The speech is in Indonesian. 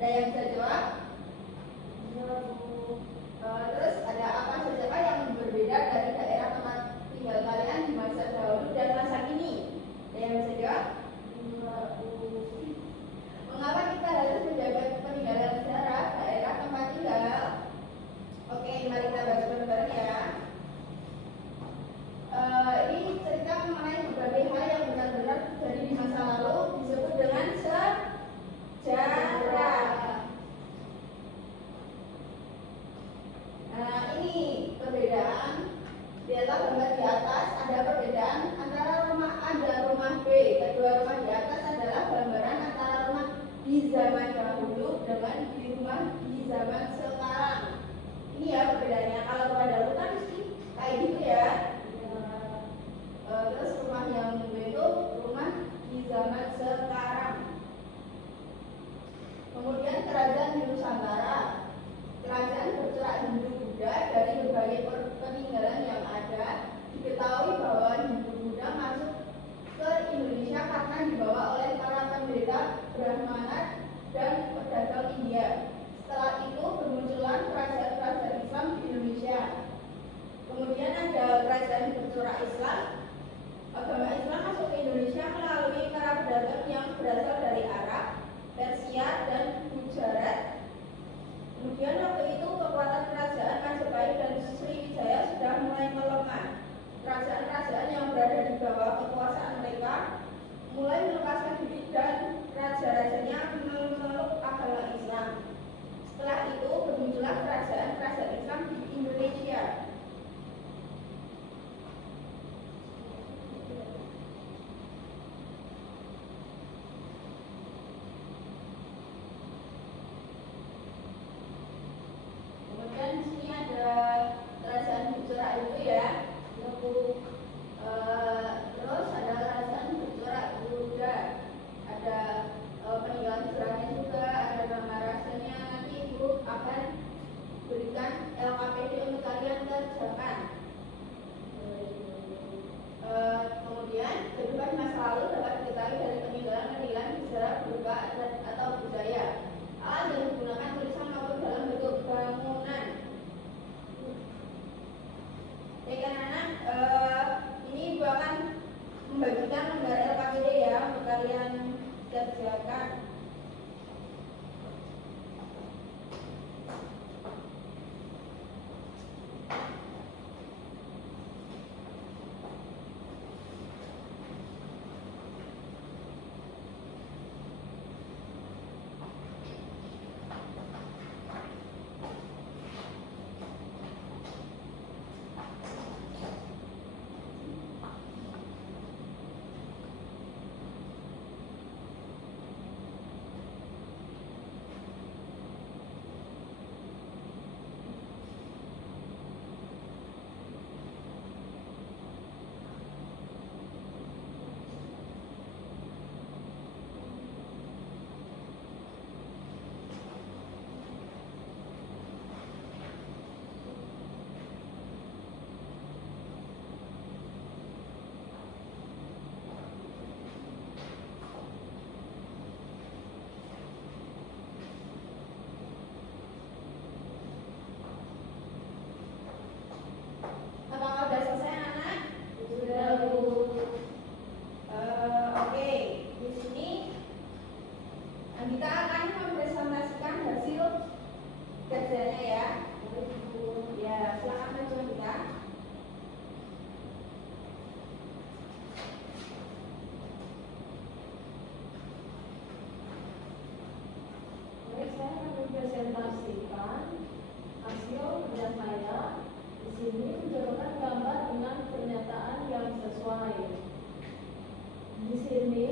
Ada yang bisa jawab? Terus ada apa saja Pak yang berbeda dari daerah tempat tinggal kalian di masa dahulu dan masa kini? Ada yang bisa jawab? Mengapa kita harus menjaga peninggalan sejarah daerah tempat tinggal? Oke, mari kita bahas bareng-bareng ya. Ini cerita mengenai berbagai hal yang benar-benar terjadi di masa lalu disebut dengan sejarah. Nah, ini perbedaan. Lihatlah gambar di atas, ada perbedaan antara rumah B. Kedua rumah di atas adalah gambaran antara rumah di zaman dahulu dengan di rumah di zaman sekarang. Ini ya perbedaannya. Kalau rumah dahulu kan sih kayak gitu ya. Terus rumah yang B itu rumah di zaman sekarang. Kemudian kerajaan di Nusantara. Kerajaan bercorak Hindu-Buddha dari berbagai peninggalan yang ada. Diketahui bahwa Hindu-Buddha masuk ke Indonesia karena dibawa oleh para pendeta Brahmana dan pedagang India. Setelah itu bermunculan kerajaan-kerajaan Islam di Indonesia. Kemudian ada kerajaan bercorak Islam. Agama Islam masuk ke Indonesia melalui para pedagang yang berasal dari Arab, Persia, dan Gujarat. Kemudian waktu itu kekuatan kerajaan Majapahit dan Sriwijaya sudah mulai melemah. Kerajaan-kerajaan yang berada di bawah kekuasaan mereka mulai melepaskan diri dan raja-rajanya memeluk agama Islam. Setelah itu bermunculah kerajaan-kerajaan Islam di Indonesia. Terus ada kerajaan bercorak Buddha, ada peninggalan sejarahnya juga, ada nama rasanya. Nanti Ibu akan berikan LKPD untuk kalian kerjakan. Kemudian kehidupan masa lalu dapat diketahui dari peninggalan-peninggalan sejarah berupa adat atau budaya. Alat yang digunakan tulisan maupun dalam bentuk bangunan. Oke anak-anak, ini Ibu akan membagikan lembar LKPD ya untuk kalian siap-siapkan. Presentasikan hasil kerja saya. Di sini menunjukkan gambar dengan pernyataan yang sesuai. Di sini